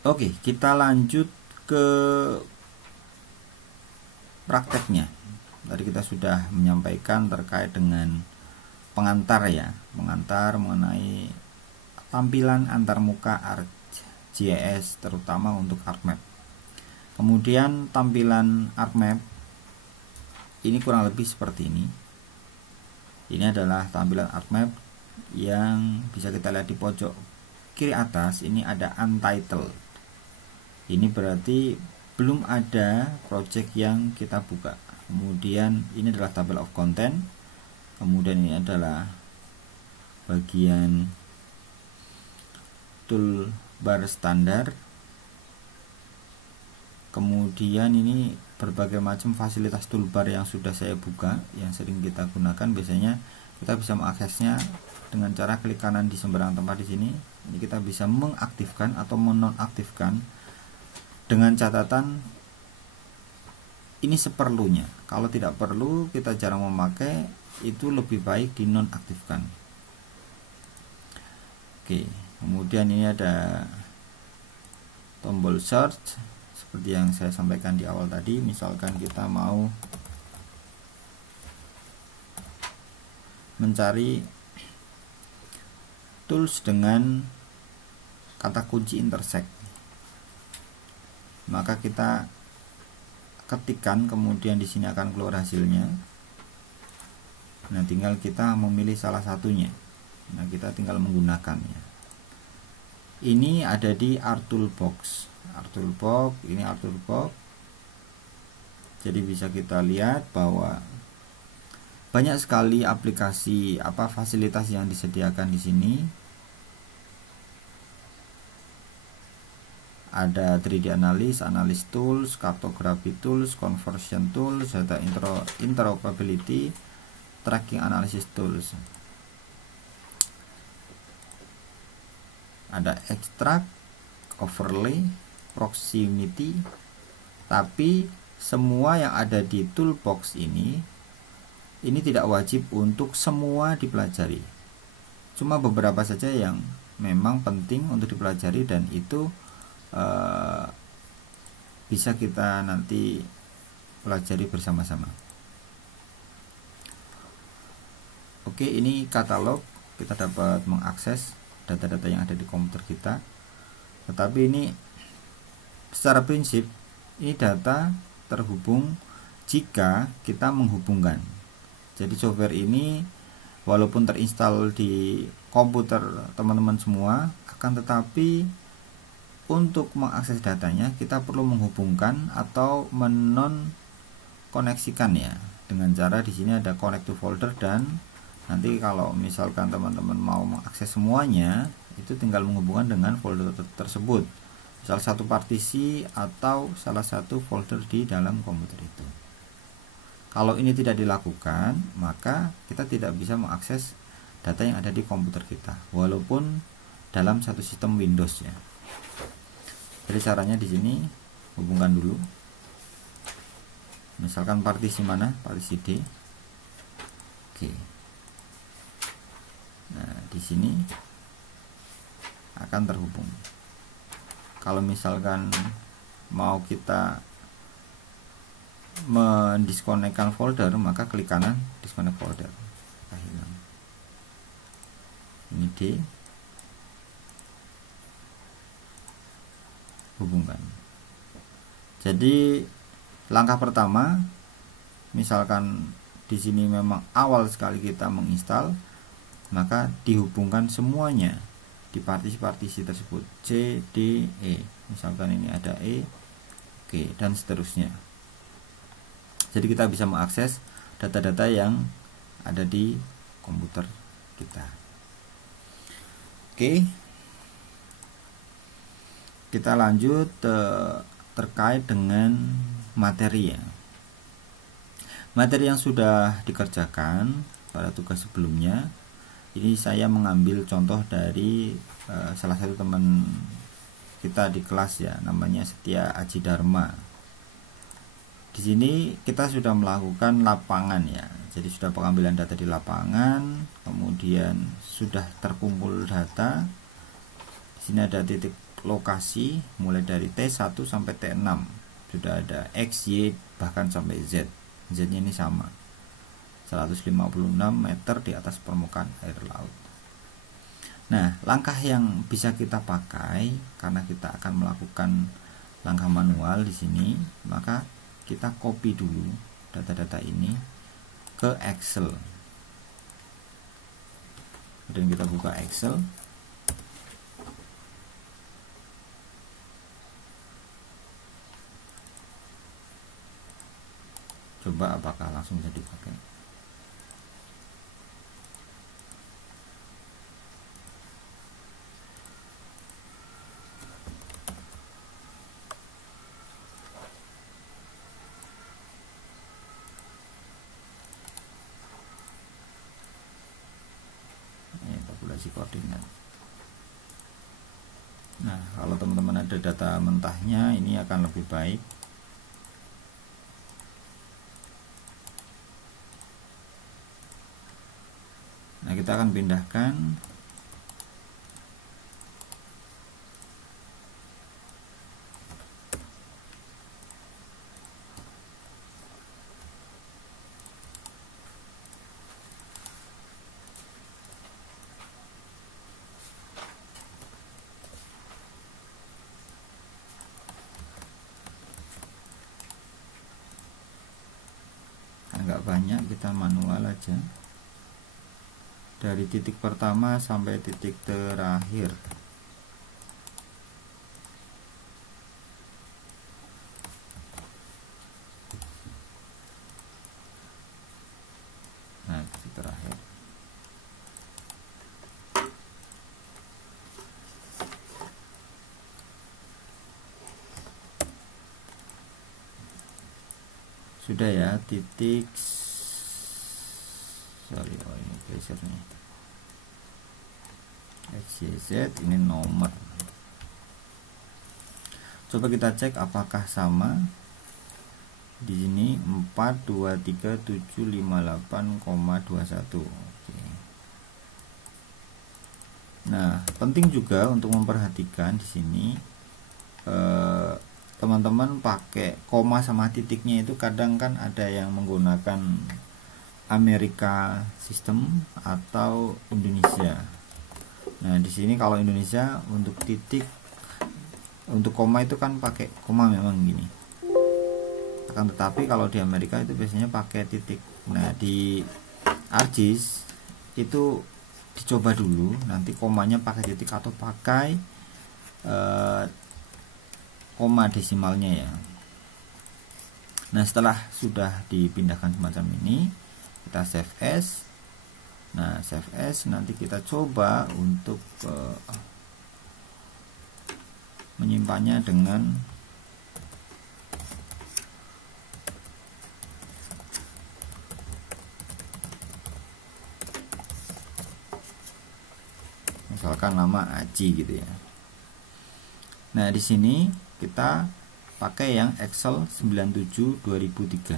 Oke, kita lanjut ke prakteknya. Tadi kita sudah menyampaikan terkait dengan pengantar ya, pengantar mengenai tampilan antarmuka ArcGIS terutama untuk ArcMap. Kemudian tampilan ArcMap ini kurang lebih seperti ini. Ini adalah tampilan ArcMap yang bisa kita lihat di pojok kiri atas. Ini ada untitled. Ini berarti belum ada project yang kita buka. Kemudian ini adalah table of content. Kemudian ini adalah bagian toolbar standar. Kemudian ini berbagai macam fasilitas toolbar yang sudah saya buka, yang sering kita gunakan. Biasanya kita bisa mengaksesnya dengan cara klik kanan di sembarang tempat di sini. Ini kita bisa mengaktifkan atau menonaktifkan dengan catatan ini seperlunya. Kalau tidak perlu, kita jarang memakai, itu lebih baik dinonaktifkan. Oke, kemudian ini ada tombol search seperti yang saya sampaikan di awal tadi. Misalkan kita mau mencari tools dengan kata kunci intersect, maka kita ketikkan, kemudian di sini akan keluar hasilnya. Nah, tinggal kita memilih salah satunya. Nah, kita tinggal menggunakannya. Ini ada di ArcToolbox. Ini ArcToolbox. Jadi bisa kita lihat bahwa banyak sekali aplikasi fasilitas yang disediakan di sini. Ada 3D analysis tools, cartography tools, conversion tools, data interoperability, tracking analysis tools. Ada extract, overlay, proximity. Tapi semua yang ada di toolbox ini tidak wajib untuk semua dipelajari. Cuma beberapa saja yang memang penting untuk dipelajari, dan itu bisa kita nanti pelajari bersama-sama. Oke, ini katalog. Kita dapat mengakses data-data yang ada di komputer kita. Tetapi ini secara prinsip ini data terhubung jika kita menghubungkan. Jadi software ini walaupun terinstal di komputer teman-teman semua, akan tetapi untuk mengakses datanya kita perlu menghubungkan atau koneksikan ya, dengan cara di sini ada connect to folder, dan nanti kalau misalkan teman-teman mau mengakses semuanya, itu tinggal menghubungkan dengan folder tersebut, salah satu partisi atau salah satu folder di dalam komputer itu. Kalau ini tidak dilakukan, maka kita tidak bisa mengakses data yang ada di komputer kita, walaupun dalam satu sistem Windows ya. Jadi caranya di sini hubungkan dulu. Misalkan partisi mana? Partisi D. Oke. Nah, di sini akan terhubung. Kalau misalkan mau kita mendiskonekkan folder, maka klik kanan disconnect folder. Ini D. Hubungkan. Jadi langkah pertama, misalkan di sini memang awal sekali kita menginstal, maka dihubungkan semuanya di partisi-partisi tersebut, C, D, E. Misalkan ini ada E, G, dan seterusnya. Jadi kita bisa mengakses data-data yang ada di komputer kita. Oke. Kita lanjut terkait dengan materi ya. Materi yang sudah dikerjakan pada tugas sebelumnya. Ini saya mengambil contoh dari salah satu teman kita di kelas ya, namanya Setia Aji Dharma. Di sini kita sudah melakukan lapangan ya. Jadi sudah pengambilan data di lapangan, kemudian sudah terkumpul data. Di sini ada titik lokasi mulai dari T1 sampai T6 sudah ada X, Y, bahkan sampai Z. Z-nya ini sama, 156 meter di atas permukaan air laut. Nah, langkah yang bisa kita pakai karena kita akan melakukan langkah manual di sini, maka kita copy dulu data-data ini ke Excel. Dan kita buka Excel. Coba apakah langsung bisa dipakai. Populasi koordinat. Nah, kalau teman-teman ada data mentahnya, ini akan lebih baik. Nah, kita akan pindahkan agak banyak, kita manual aja dari titik pertama sampai titik terakhir. Nah, titik terakhir. Sudah ya, titik ini geser nih, XYZ ini nomor. Coba kita cek apakah sama. Di sini 423.758,21. Oke. Nah, penting juga untuk memperhatikan di sini teman-teman pakai koma sama titiknya itu kadang kan ada yang menggunakan Amerika sistem atau Indonesia. Nah, di sini kalau Indonesia untuk titik, untuk koma itu kan pakai koma memang gini. Akan tetapi kalau di Amerika itu biasanya pakai titik. Nah, di ArcGIS itu dicoba dulu, nanti komanya pakai titik atau pakai koma desimalnya ya. Nah, setelah sudah dipindahkan semacam ini, kita save as. Nah, save as, nanti kita coba untuk menyimpannya dengan misalkan nama Aji gitu ya. Nah, di sini kita pakai yang Excel 97 2003.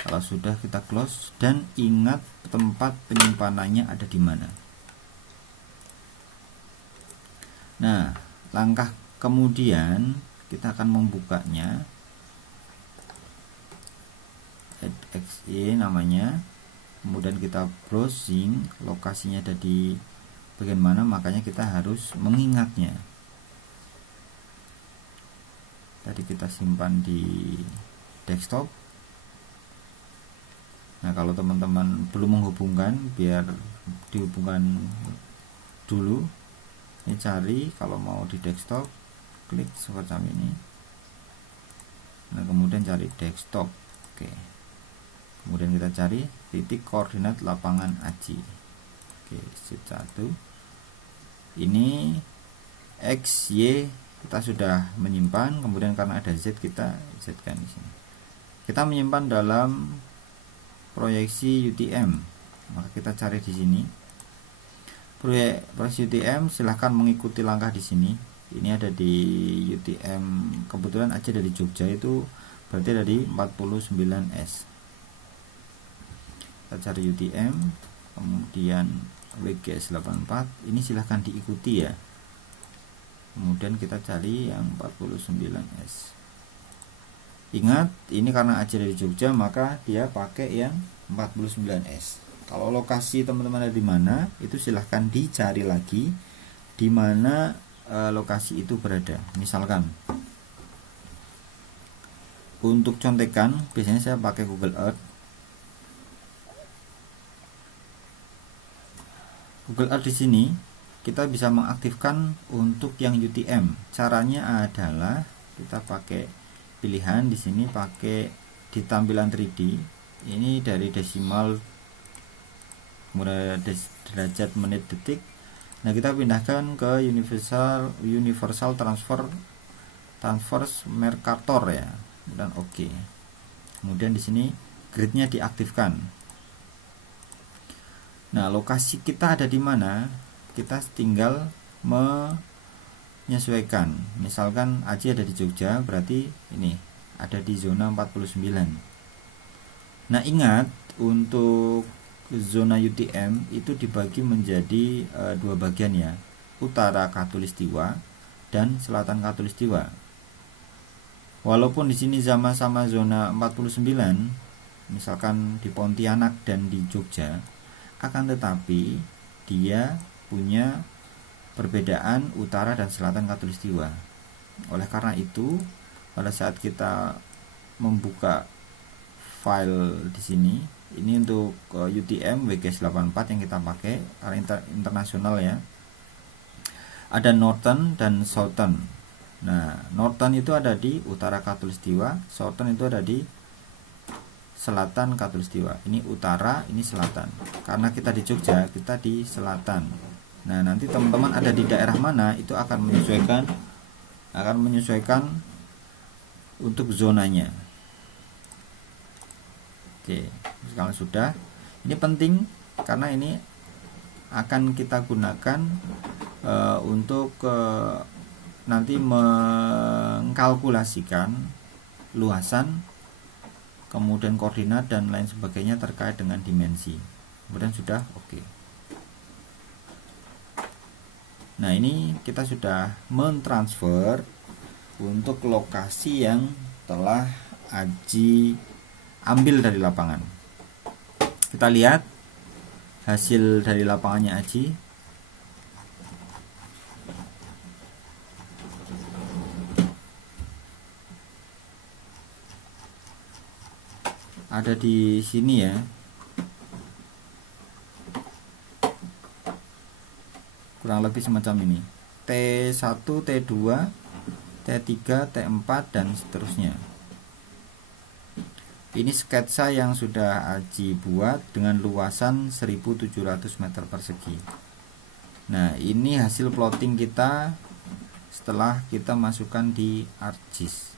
Kalau sudah, kita close dan ingat tempat penyimpanannya ada di mana. Nah, langkah kemudian kita akan membukanya. .exe namanya. Kemudian kita browsing, lokasinya ada di bagian mana, makanya kita harus mengingatnya. Tadi kita simpan di desktop. Nah, kalau teman-teman belum menghubungkan, biar dihubungkan dulu. Ini cari, kalau mau di desktop, klik semacam ini. Nah, kemudian cari desktop. Oke. Kemudian kita cari titik koordinat lapangan Aji. Oke, sheet 1. Ini X, Y kita sudah menyimpan, kemudian karena ada Z kita Z-kan di sini. Kita menyimpan dalam proyeksi UTM, maka kita cari di sini proyeksi UTM. Silahkan mengikuti langkah di sini. Ini ada di UTM, kebetulan aja dari Jogja, itu berarti ada di 49S. Kita cari UTM, kemudian WGS84 ini silahkan diikuti ya. Kemudian kita cari yang 49S. Ingat, ini karena Aji dari Jogja, maka dia pakai yang 49S. Kalau lokasi teman-teman ada di mana, itu silahkan dicari lagi di mana lokasi itu berada. Misalkan untuk contekan, biasanya saya pakai Google Earth. Google Earth di sini kita bisa mengaktifkan untuk yang UTM. Caranya adalah kita pakai pilihan di sini, pakai di tampilan 3D. Ini dari desimal, kemudian derajat, menit, detik. Nah, kita pindahkan ke universal transverse Mercator ya, dan oke. Kemudian di sini gridnya diaktifkan. Nah, lokasi kita ada di mana? Kita tinggal menyesuaikan. Misalkan Aji ada di Jogja, berarti ini ada di zona 49. Nah, ingat untuk zona UTM itu dibagi menjadi dua bagian ya, utara Katulistiwa dan selatan Katulistiwa. Walaupun di sini sama-sama zona 49, misalkan di Pontianak dan di Jogja, akan tetapi dia punya perbedaan utara dan selatan Katulistiwa. Oleh karena itu, pada saat kita membuka file di sini, ini untuk UTM WGS84 yang kita pakai karena internasional ya. Ada Northern dan Southern. Nah, Northern itu ada di utara Katulistiwa, Southern itu ada di selatan Katulistiwa. Ini utara, ini selatan. Karena kita di Jogja, kita di selatan. Nah, nanti teman-teman ada di daerah mana itu akan menyesuaikan untuk zonanya. Oke, sekarang sudah. Ini penting karena ini akan kita gunakan untuk nanti mengkalkulasikan luasan, kemudian koordinat dan lain sebagainya terkait dengan dimensi. Kemudian sudah oke. Nah, ini kita sudah mentransfer untuk lokasi yang telah Aji ambil dari lapangan. Kita lihat hasil dari lapangannya Aji. Ada di sini ya. Kurang lebih semacam ini. T1, T2, T3, T4 dan seterusnya. Ini sketsa yang sudah Aji buat dengan luasan 1700 meter persegi. Nah, ini hasil plotting kita setelah kita masukkan di ArcGIS.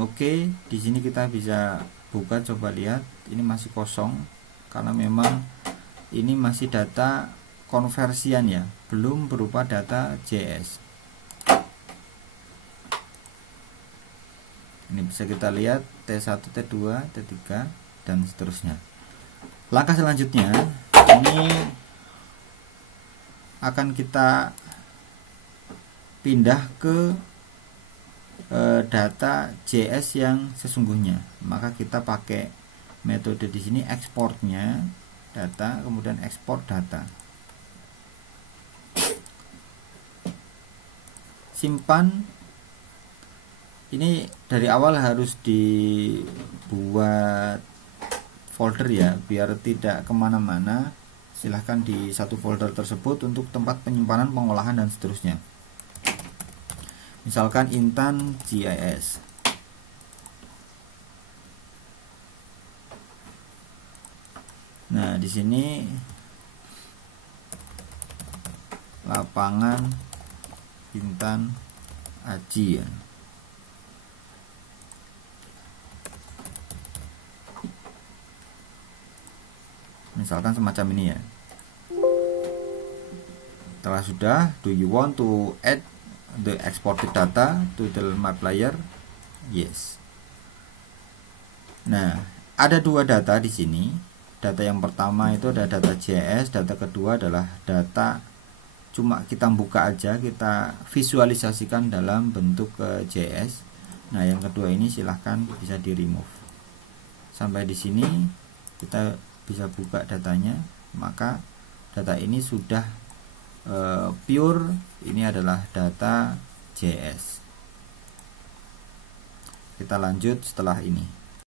Oke, di sini kita bisa buka, coba lihat. Ini masih kosong karena memang ini masih data konversian ya, belum berupa data JS. Ini bisa kita lihat T1, T2, T3 dan seterusnya. Langkah selanjutnya ini akan kita pindah ke data JS yang sesungguhnya. Maka kita pakai metode di sini ekspornya data, kemudian ekspor data. Simpan. Ini dari awal harus dibuat folder ya, biar tidak kemana-mana. Silahkan di satu folder tersebut untuk tempat penyimpanan, pengolahan dan seterusnya. Misalkan Intan GIS. Nah, di sini lapangan Intan Aji ya. Misalkan semacam ini ya. Setelah sudah, do you want to add the exported data to the map layer? Yes. Nah, ada dua data di sini. data yang pertama itu ada data JS, data kedua adalah data cuma kita buka aja, kita visualisasikan dalam bentuk JS. Nah, yang kedua ini silahkan bisa di remove. Sampai di sini kita bisa buka datanya, maka data ini sudah pure, ini adalah data JS. Kita lanjut setelah ini.